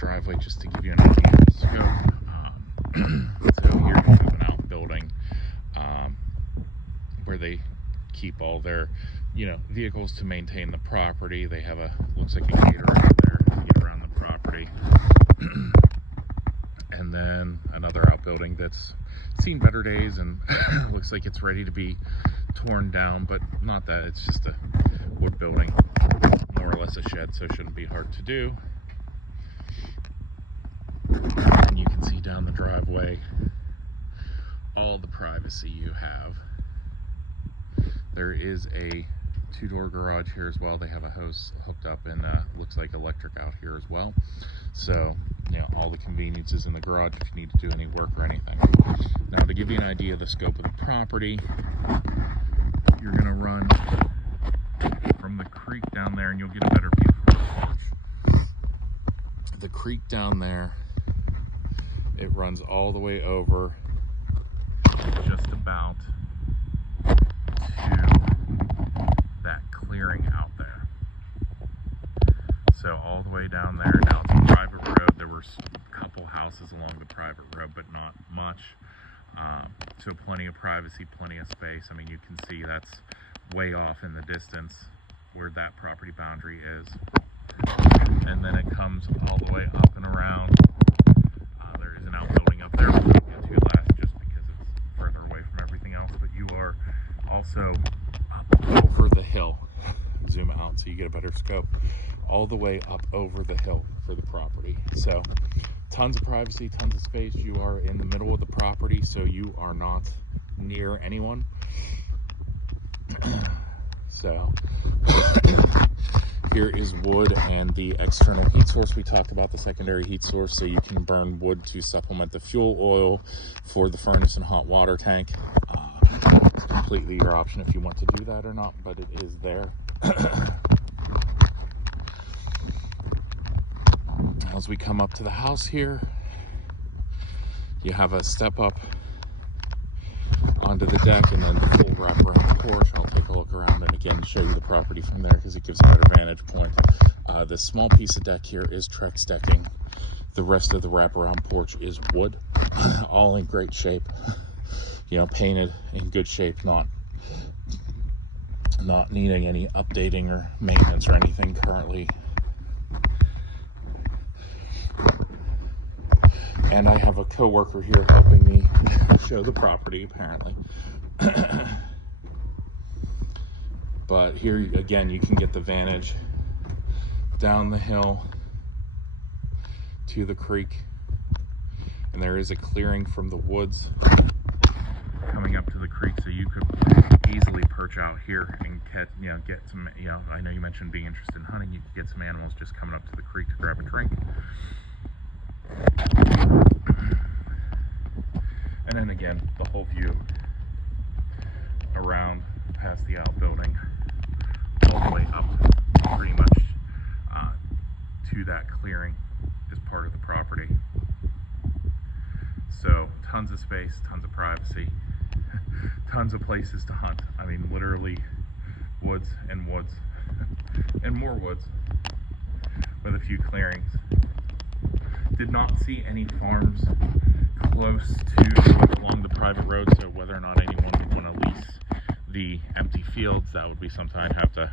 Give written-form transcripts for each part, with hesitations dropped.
driveway just to give you an idea of the scope. So here you have an outbuilding where they keep all their, vehicles to maintain the property. They have looks like a gator out there to get around the property. And then another outbuilding that's seen better days and looks like it's ready to be torn down, but not that. It's just a wood building, more or less a shed, so it shouldn't be hard to do. And you can see down the driveway all the privacy you have. There is a two-door garage here as well. They have a hose hooked up and looks like electric out here as well. So, all the conveniences in the garage if you need to do any work or anything. Now, to give you an idea of the scope of the property, you're going to run from the creek down there, and you'll get a better view from the porch. The creek down there, it runs all the way over just about to that clearing out there. So all the way down there. Now it's a private road. There were a couple houses along the private road, but not much. So plenty of privacy, plenty of space. I mean, you can see that's way off in the distance where that property boundary is. And then it comes all the way up and around. There is an outbuilding up there. We won't get to last just because it's further away from everything else, but you are also up over the hill. Zoom out so you get a better scope. All the way up over the hill for the property. So tons of privacy, tons of space. You are in the middle of the property, so you are not near anyone. So here is wood and the external heat source. We talked about the secondary heat source, so you can burn wood to supplement the fuel oil for the furnace and hot water tank. It's completely your option if you want to do that or not, but it is there. As we come up to the house here, you have a step up onto the deck and then the full wrap around the porch. I'll take a look around and again show you the property from there because it gives a better vantage point. This small piece of deck here is Trex decking. The rest of the wraparound porch is wood, all in great shape. Painted in good shape, not needing any updating or maintenance or anything currently. And I have a coworker here helping me show the property, apparently. But here again, you can get the vantage down the hill to the creek, and there is a clearing from the woods coming up to the creek, so you could easily perch out here and get some, I know you mentioned being interested in hunting. You could get some animals just coming up to the creek to grab a drink. And then again, the whole view around past the outbuilding, all the way up pretty much to that clearing is part of the property. So tons of space, tons of privacy, tons of places to hunt. I mean, literally woods and woods and more woods with a few clearings. Did not see any farms close to along the private road, so whether or not anyone would want to lease the empty fields, that would be something I'd have to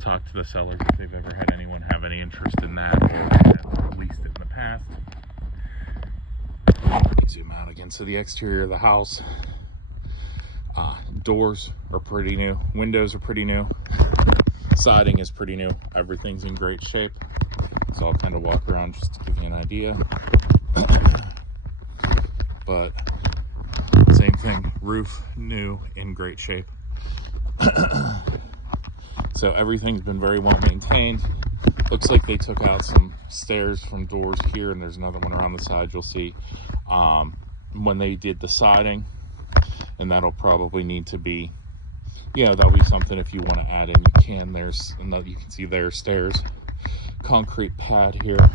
talk to the sellers if they've ever had anyone have any interest in that or have leased it in the past. Let me zoom out again. So the exterior of the house, doors are pretty new, windows are pretty new, siding is pretty new, everything's in great shape. So I'll kind of walk around just to give you an idea. But same thing, roof new, in great shape. So everything's been very well maintained. Looks like they took out some stairs from doors here, and there's another one around the side you'll see when they did the siding, and that'll probably need to be, that'll be something if you want to add in, you can. There's another, you can see there's stairs, concrete pad here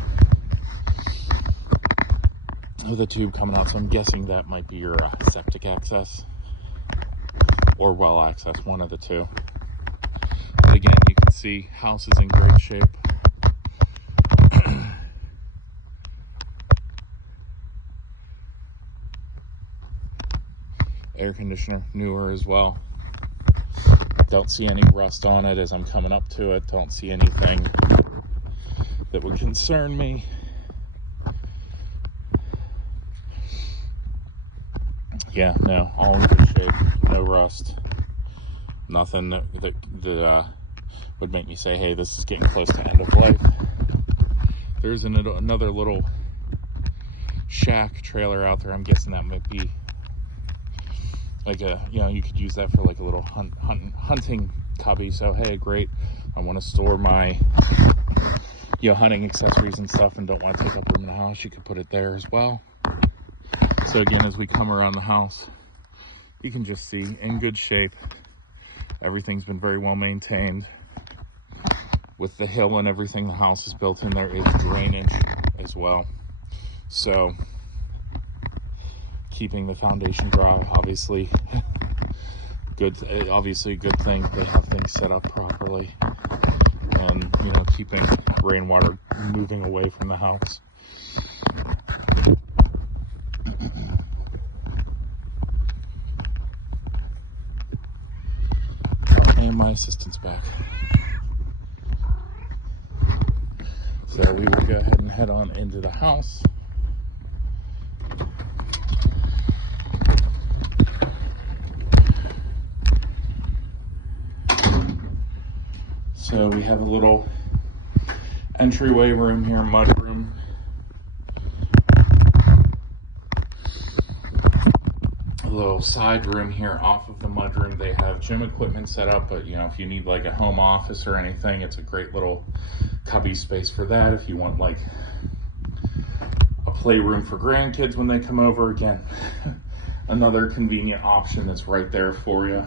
with a tube coming out, so I'm guessing that might be your septic access or well access, one of the two. But again, you can see house is in great shape. air conditioner, newer as well. Don't see any rust on it as I'm coming up to it. Don't see anything that would concern me. Yeah, no, all in good shape. No rust. Nothing that would make me say, hey, this is getting close to end of life. There's another little shack trailer out there. I'm guessing that might be like you could use that for like a little hunting cubby. So hey, great, I want to store my hunting accessories and stuff and don't want to take up room in the house, you could put it there as well. So again, as we come around the house, you can just see in good shape. Everything's been very well maintained. With the hill and everything the house is built in, there is drainage as well. So keeping the foundation dry, obviously good thing. They have things set up properly, and keeping rainwater moving away from the house. And my assistant's back. So we will go ahead and head on into the house. So we have a little entryway room here, mud room. A little side room here off of the mud room. They have gym equipment set up, but if you need like a home office or anything, it's a great little cubby space for that. If you want like a playroom for grandkids when they come over, again, another convenient option that's right there for you.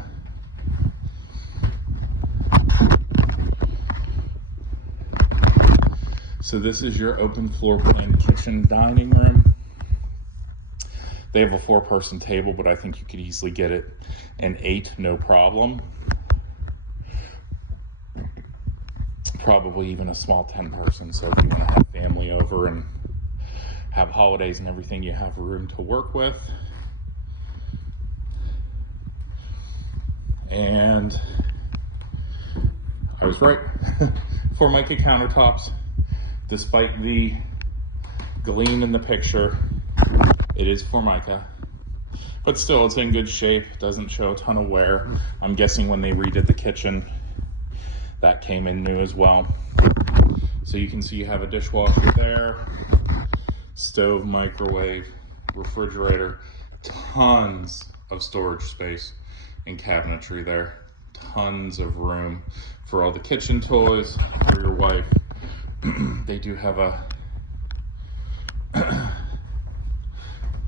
So this is your open floor plan kitchen dining room. They have a 4-person table, but I think you could easily get it an 8, no problem. Probably even a small 10-person. So if you want to have family over and have holidays and everything, you have room to work with. And I was right. Formica countertops. Despite the gleam in the picture, it is Formica, but still it's in good shape. Doesn't show a ton of wear. I'm guessing when they redid the kitchen, that came in new as well. So you can see you have a dishwasher there, stove, microwave, refrigerator, tons of storage space and cabinetry there. Tons of room for all the kitchen toys for your wife. They do have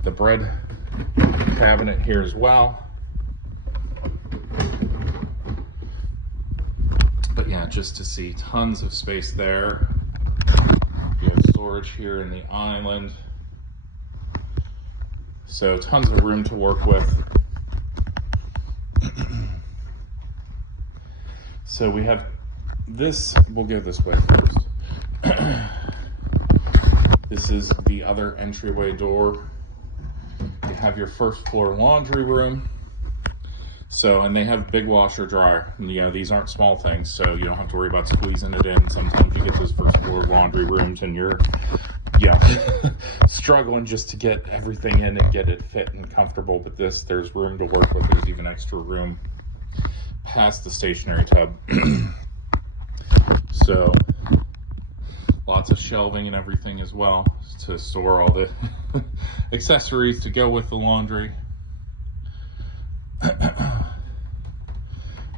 the bread cabinet here as well. But yeah, just to see tons of space there. You have storage here in the island. So tons of room to work with. So we have this, we'll go this way first. This is the other entryway door. You have your first floor laundry room. So, and they have big washer dryer. These aren't small things, so you don't have to worry about squeezing it in. Sometimes you get those first floor laundry rooms and you're struggling just to get everything in and get it fit and comfortable. But this, there's room to work with. There's even extra room past the stationary tub. So lots of shelving and everything as well to store all the accessories to go with the laundry.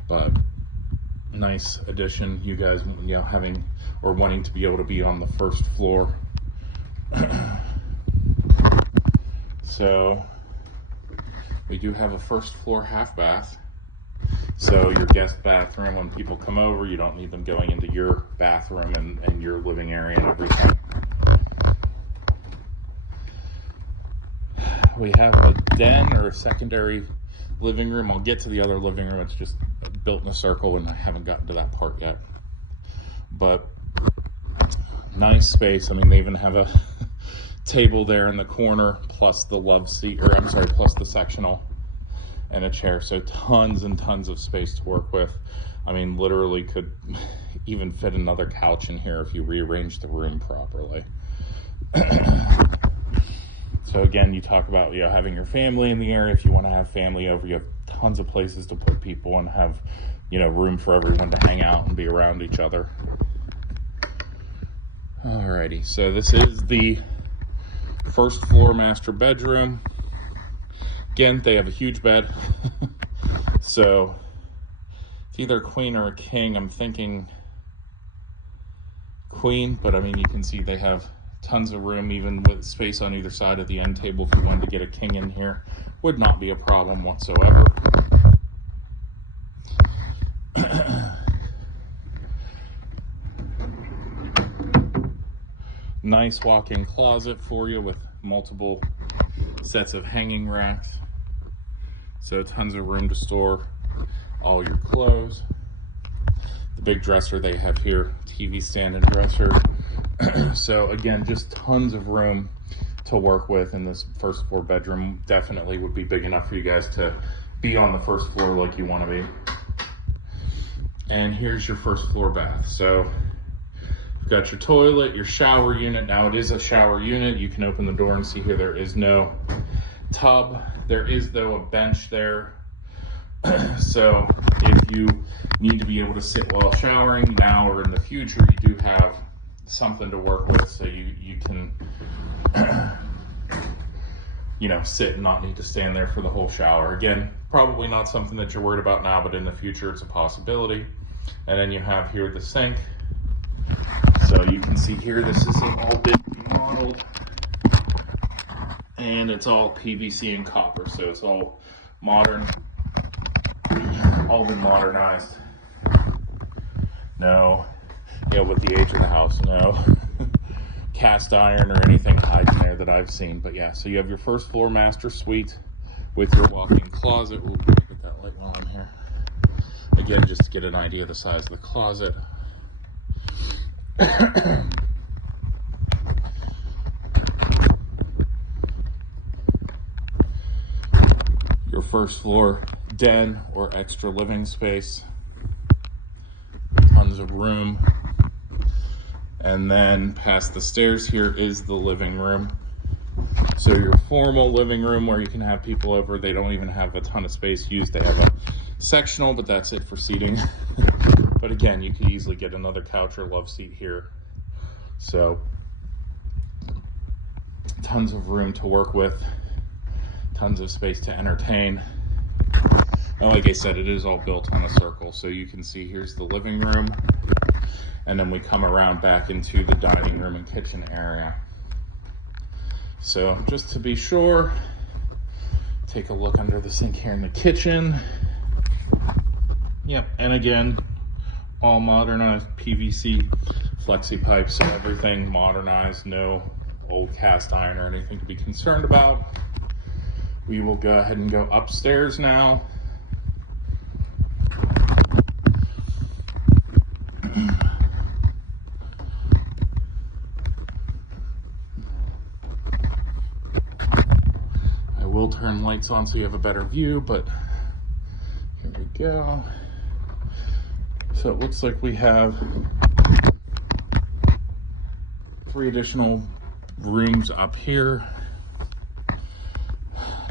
But nice addition, you guys, having or wanting to be able to be on the first floor. So we do have a first floor half bath. So your guest bathroom, when people come over, you don't need them going into your bathroom and your living area and everything. We have a den or a secondary living room. I'll get to the other living room. It's just built in a circle and I haven't gotten to that part yet. But nice space. I mean, they even have a table there in the corner, plus the love seat, or I'm sorry, plus the sectional. and a chair. So tons and tons of space to work with. I mean, literally could even fit another couch in here if you rearrange the room properly. So again, you talk about, you know, having your family in the area. If you want to have family over, you have tons of places to put people and have, you know, room for everyone to hang out and be around each other. Alrighty, so this is the first floor master bedroom. Again, they have a huge bed. So it's either a queen or a king. I'm thinking queen, but I mean, you can see they have tons of room, even with space on either side of the end table. If you wanted to get a king in here, would not be a problem whatsoever. Nice walk-in closet for you with multiple sets of hanging racks. So tons of room to store all your clothes. The big dresser they have here, TV stand and dresser. So again, just tons of room to work with in this first floor bedroom. Definitely would be big enough for you guys to be on the first floor like you want to be. And here's your first floor bath. So you've got your toilet, your shower unit. Now it is a shower unit. You can open the door and see here there is no tub. There is though a bench there. So if you need to be able to sit while showering now or in the future, you do have something to work with, so you can you know, sit and not need to stand there for the whole shower. Again, probably not something that you're worried about now, but in the future it's a possibility. And then you have here the sink. So you can see here, this is all been remodeled, and it's all PVC and copper, so it's all modern, all been modernized. No, you know, with the age of the house, no cast iron or anything hiding there that I've seen. But yeah, so you have your first floor master suite with your walk-in closet. We'll get that light while I'm here. Again, just to get an idea of the size of the closet. Your first floor den or extra living space. Tons of room. And then past the stairs here is the living room. So your formal living room where you can have people over. They don't even have a ton of space used. They have a sectional, but that's it for seating. But again, you could easily get another couch or love seat here. So tons of room to work with, tons of space to entertain. And like I said, it is all built on a circle. So you can see here's the living room. And then we come around back into the dining room and kitchen area. So just to be sure, take a look under the sink here in the kitchen. Yep, and again, all modernized PVC flexi pipes, so everything modernized, no old cast iron or anything to be concerned about. We will go ahead and go upstairs now. I will turn lights on so you have a better view, but here we go. So it looks like we have 3 additional rooms up here.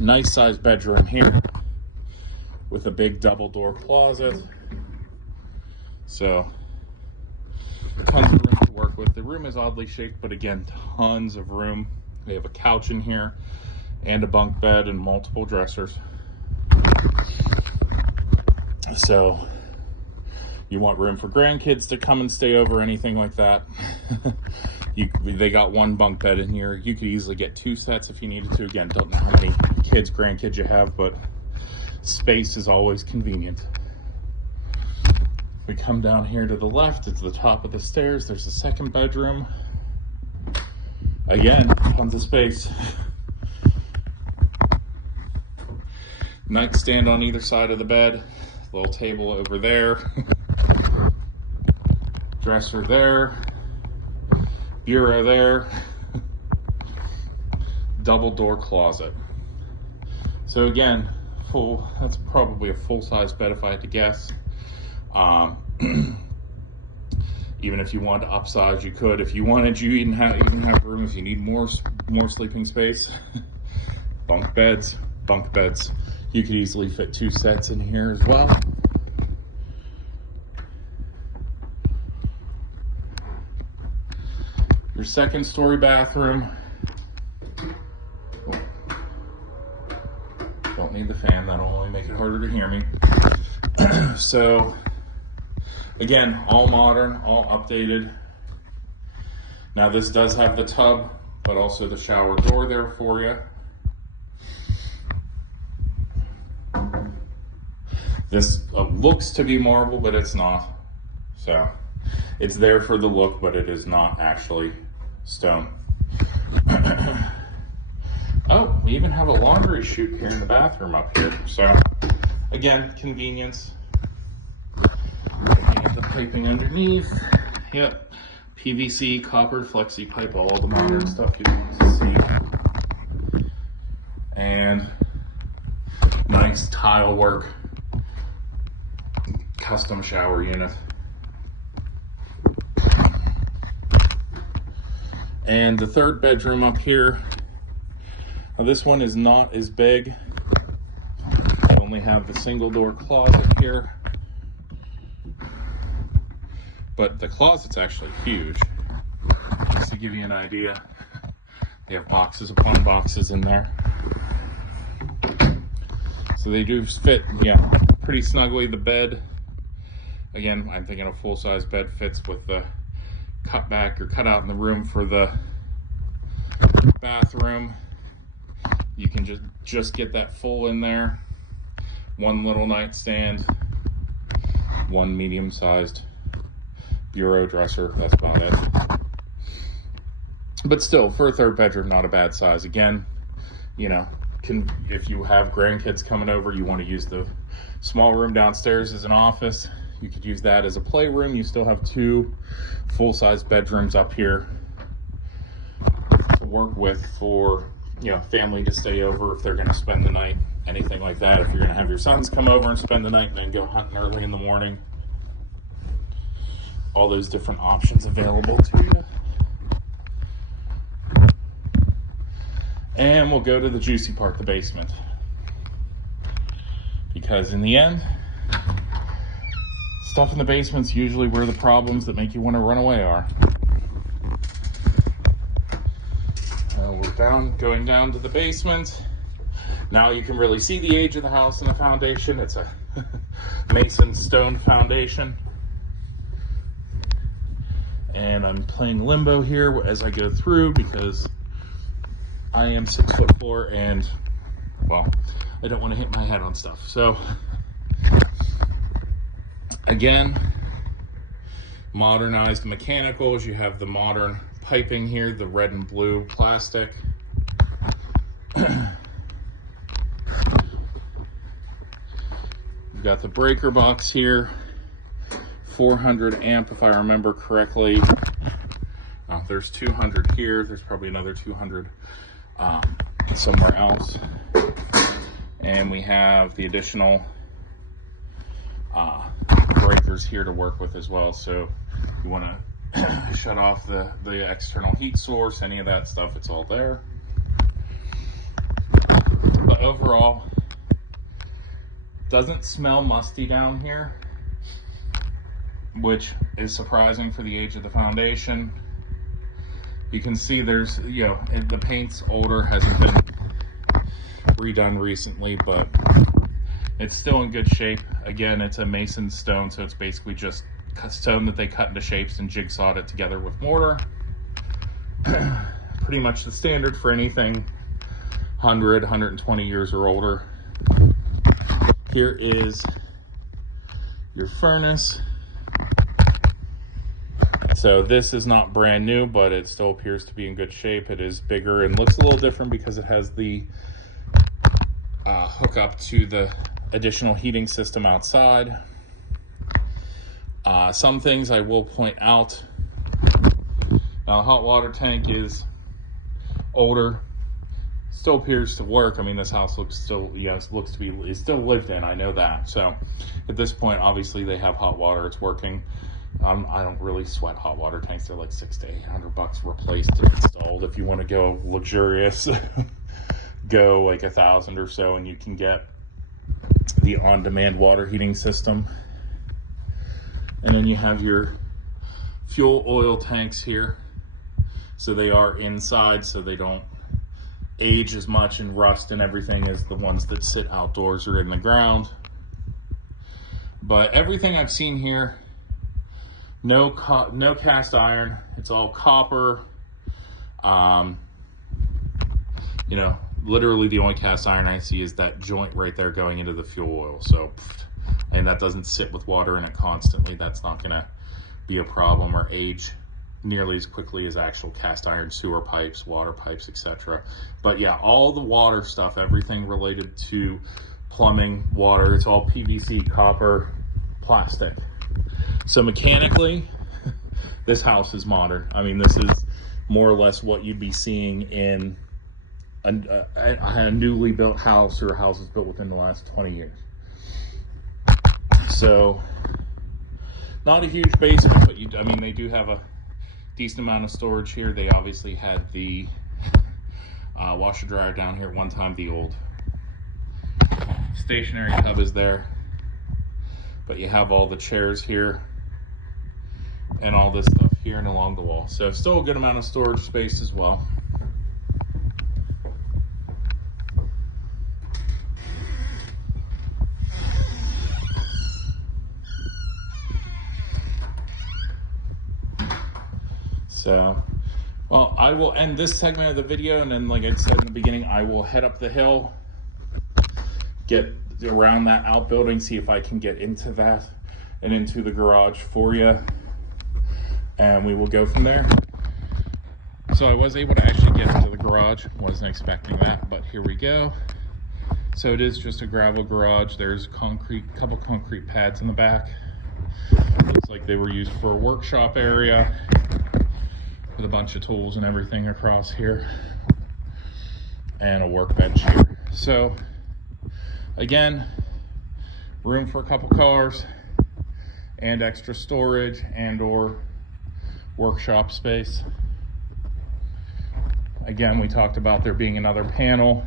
Nice sized bedroom here with a big double door closet. So tons of room to work with. The room is oddly shaped, but again, tons of room. They have a couch in here and a bunk bed and multiple dressers. So you want room for grandkids to come and stay over, anything like that. They got 1 bunk bed in here. You could easily get 2 sets if you needed to. Again, don't know how many grandkids you have, but space is always convenient. We come down here to the left, it's the top of the stairs. There's a second bedroom. Again, tons of space. Nightstand on either side of the bed. Little table over there. Dresser there. Bureau there. Double door closet. So again, That's probably a full-size bed if I had to guess. Even if you want to upsize, you could. If you wanted, you even have room if you need more sleeping space. Bunk beds. You could easily fit 2 sets in here as well. Your second story bathroom. Don't need the fan, that'll only make it harder to hear me. So, again, all modern, all updated. Now this does have the tub, but also the shower door there for you. This looks to be marble, but it's not. So, it's there for the look, but it is not actually stone. Oh, we even have a laundry chute here in the bathroom up here. So, again, convenience. Looking at the piping underneath. Yep, PVC, copper, flexi pipe, all the modern stuff you want to see. And nice tile work. Custom shower unit. And the third bedroom up here. Now this one is not as big. I only have the single door closet here. But the closet's actually huge. Just to give you an idea. They have boxes upon boxes in there. So they do fit, yeah, pretty snugly. The bed, again, I'm thinking a full-size bed fits with the cut back or cut out in the room for the bathroom. You can just get that full in there. One little nightstand, one medium-sized bureau dresser, that's about it. But still, for a third bedroom, not a bad size. Again, you know, if you have grandkids coming over, you want to use the small room downstairs as an office, you could use that as a playroom. You still have 2 full-size bedrooms up here to work with for, you know, family to stay over if they're going to spend the night, anything like that. If you're going to have your sons come over and spend the night and then go hunting early in the morning, all those different options available to you. And we'll go to the juicy part, the basement. Because in the end, stuff in the basement's usually where the problems that make you want to run away are. We're going down to the basement. Now you can really see the age of the house and the foundation. It's a mason stone foundation. And I'm playing limbo here as I go through because I am 6'4" and, well, I don't want to hit my head on stuff. So, again, modernized mechanicals. You have the modern piping here, the red and blue plastic. You've got the breaker box here, 400 amp if I remember correctly. There's 200 here. There's probably another 200 somewhere else. And we have the additional breakers here to work with as well. So you want to shut off the external heat source, any of that stuff, it's all there. But overall, doesn't smell musty down here, which is surprising for the age of the foundation. You can see there's, you know, the paint's older, hasn't been redone recently, but it's still in good shape. Again, it's a mason stone, so it's basically just stone that they cut into shapes and jigsawed it together with mortar. Pretty much the standard for anything 100, 120 years or older. Here is your furnace. So this is not brand new, but it still appears to be in good shape. It is bigger and looks a little different because it has the hookup to the additional heating system outside. Some things I will point out. Now, the hot water tank is older, still appears to work. I mean, this house looks still, yes, looks to be, is still lived in. I know that. So at this point, obviously they have hot water. It's working. I don't really sweat hot water tanks. They're like $600 to $800 replaced and installed. If you want to go luxurious, go like $1,000 or so, and you can get the on-demand water heating system. And then you have your fuel oil tanks here. So they are inside, so they don't age as much and rust and everything as the ones that sit outdoors or in the ground. But everything I've seen here, no cast iron. It's all copper. You know, literally the only cast iron I see is that joint right there going into the fuel oil. So, and that doesn't sit with water in it constantly. That's not gonna be a problem or age nearly as quickly as actual cast iron sewer pipes, water pipes, etc. But yeah, all the water stuff, everything related to plumbing, water, it's all PVC, copper, plastic. So mechanically, this house is modern. I mean, this is more or less what you'd be seeing in a newly built house or houses built within the last 20 years. So not a huge basement, but I mean, they do have a decent amount of storage here. They obviously had the washer dryer down here at one time. The old stationary tub is there, but you have all the chairs here and all this stuff here and along the wall. So still a good amount of storage space as well. So, well, I will end this segment of the video, and then like I said in the beginning, I will head up the hill, get around that outbuilding, see if I can get into that and into the garage for you, and we will go from there. So I was able to actually get into the garage. Wasn't expecting that, but here we go. So it is just a gravel garage. There's couple concrete pads in the back. Looks like they were used for a workshop area with a bunch of tools and everything across here, and a workbench here. So again, room for a couple cars and extra storage and or workshop space. Again, we talked about there being another panel,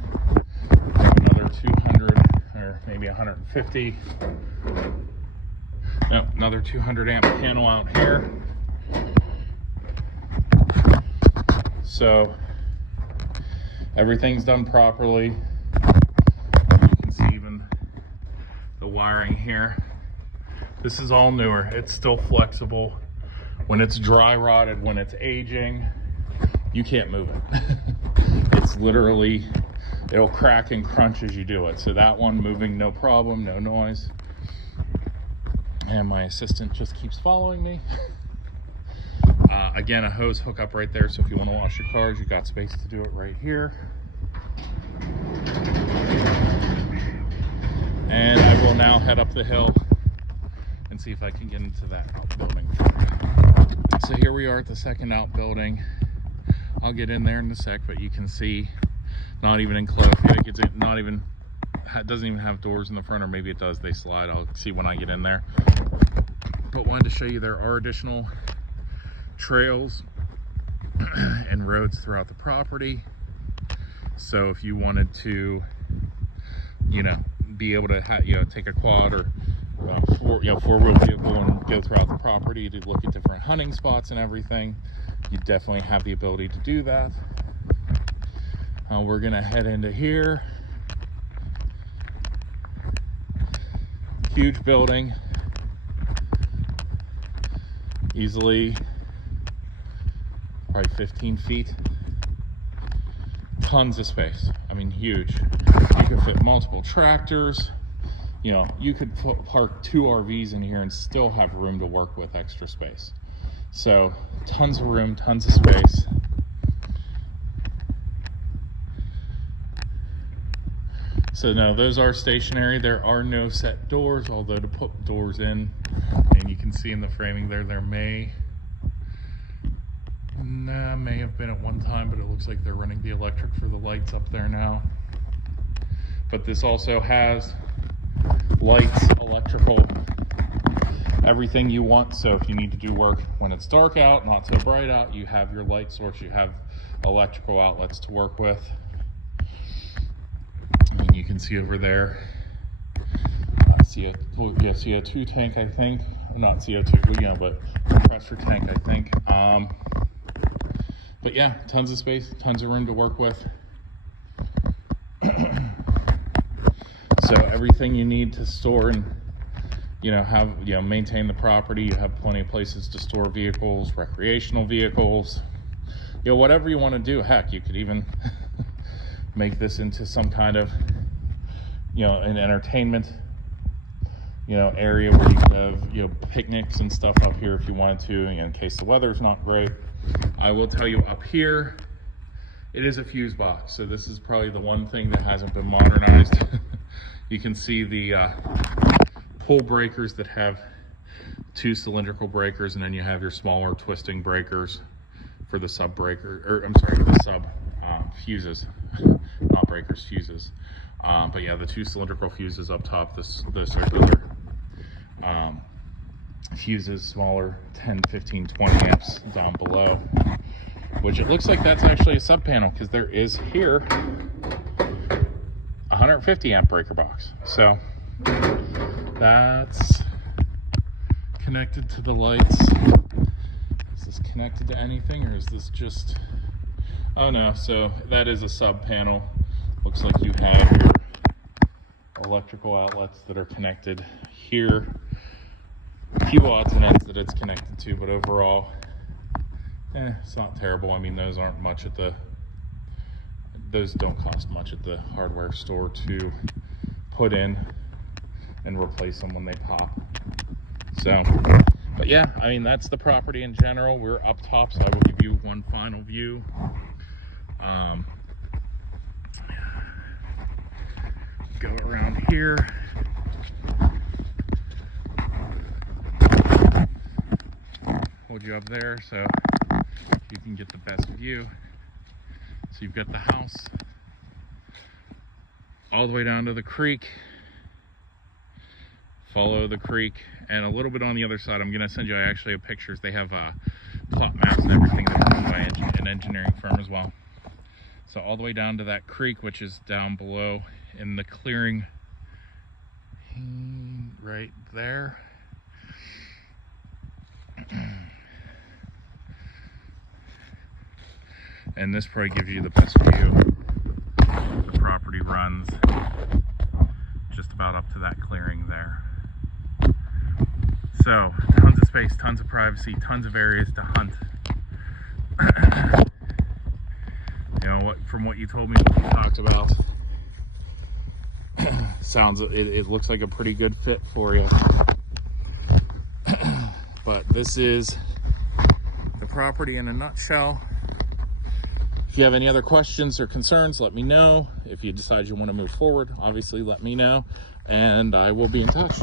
another 200 or maybe 150. Nope, another 200 amp panel out here. So everything's done properly. You can see even the wiring here. This is all newer. It's still flexible. When it's dry rotted, when it's aging, you can't move it. It's literally, it'll crack and crunch as you do it. So that one moving, no problem, no noise. And my assistant just keeps following me. Again, a hose hookup right there, so if you want to wash your cars, you got space to do it right here. And I will now head up the hill and see if I can get into that outbuilding. So here we are at the second outbuilding. I'll get in there in a sec, but you can see not even enclosed. Like it's not even, it doesn't even have doors in the front, or maybe it does, they slide. I'll see when I get in there. But wanted to show you there are additional trails and roads throughout the property. So if you wanted to, you know, be able to take a quad or four-wheel vehicle and go throughout the property to look at different hunting spots and everything, you definitely have the ability to do that. We're gonna head into here. Huge building, easily probably 15 feet. Tons of space. I mean, huge. You could fit multiple tractors. You know, you could park 2 RVs in here and still have room to work with, extra space. So tons of room, tons of space. So no, those are stationary. There are no set doors, although to put doors in, and you can see in the framing there, there may Nah, may have been at one time, but it looks like they're running the electric for the lights up there now. But this also has lights, electrical, everything you want. So if you need to do work when it's dark out, not so bright out, you have your light source, you have electrical outlets to work with. And you can see over there, CO2 tank, I think. Not CO2, yeah, but compressor tank, I think. But yeah, tons of space, tons of room to work with. So everything you need to store and maintain the property. You have plenty of places to store vehicles, recreational vehicles, whatever you want to do. Heck, you could even make this into some kind of an entertainment area where you could have picnics and stuff up here if you wanted to, in case the weather's not great. I will tell you, up here it is a fuse box, so this is probably the one thing that hasn't been modernized. You can see the pull breakers that have 2 cylindrical breakers, and then you have your smaller twisting breakers for the sub breaker, or I'm sorry, the sub fuses, not breakers, fuses. But yeah, the 2 cylindrical fuses up top, the circular fuses, smaller 10, 15, 20 amps down below, which it looks like that's actually a sub panel, because there is here a 150 amp breaker box. So that's connected to the lights. Is this connected to anything, or is this just, oh no, so that is a sub panel. Looks like you have your electrical outlets that are connected here. A few odds and ends that it's connected to, but overall, it's not terrible. I mean, those aren't much at those don't cost much at the hardware store to put in and replace them when they pop. So, but yeah, I mean, that's the property in general. We're up top, so I will give you one final view. Go around here. Hold you up there so you can get the best view. So you've got the house all the way down to the creek. Follow the creek, and a little bit on the other side. I'm going to send you actually pictures. They have plot maps and everything that are done by an engineering firm as well. So all the way down to that creek, which is down below in the clearing right there. And this probably gives you the best view. The property runs just about up to that clearing there. So tons of space, tons of privacy, tons of areas to hunt. From what you told me, what we talked about, it looks like a pretty good fit for you. But this is the property in a nutshell. If you have any other questions or concerns, let me know. If you decide you want to move forward, obviously let me know, and I will be in touch.